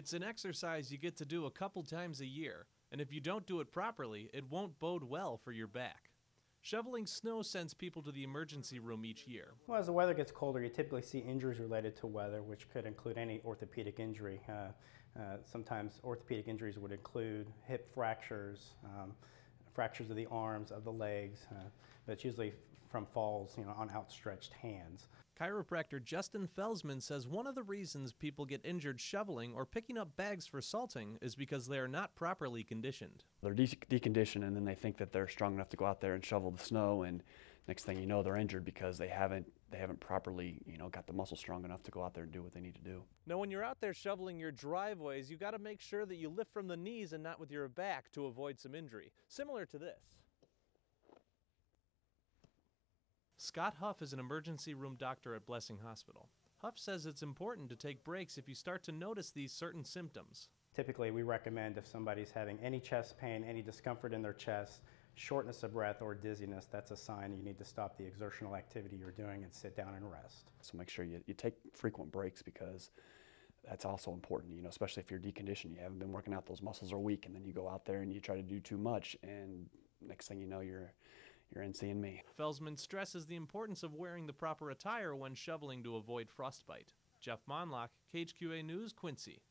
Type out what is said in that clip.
It's an exercise you get to do a couple times a year, and if you don't do it properly, it won't bode well for your back. Shoveling snow sends people to the emergency room each year. Well, as the weather gets colder, you typically see injuries related to weather, which could include any orthopedic injury. Sometimes orthopedic injuries would include hip fractures, fractures of the arms, of the legs, but it's usually from falls, on outstretched hands. Chiropractor Justin Felsman says one of the reasons people get injured shoveling or picking up bags for salting is because they are not properly conditioned. They're deconditioned, and then they think that they're strong enough to go out there and shovel the snow, and next thing you know, they're injured because they haven't properly, got the muscle strong enough to go out there and do what they need to do. Now, when you're out there shoveling your driveways, you got to make sure that you lift from the knees and not with your back to avoid some injury, similar to this. Scott Huff is an emergency room doctor at Blessing Hospital. Huff says it's important to take breaks if you start to notice these certain symptoms. Typically, we recommend if somebody's having any chest pain, any discomfort in their chest, shortness of breath, or dizziness, that's a sign you need to stop the exertional activity you're doing and sit down and rest. So make sure you take frequent breaks, because that's also important, especially if you're deconditioned. You haven't been working out, those muscles are weak, and then you go out there and you try to do too much, and next thing you know, you're in seeing me. Felsman stresses the importance of wearing the proper attire when shoveling to avoid frostbite. Jeff Monlock, KHQA News, Quincy.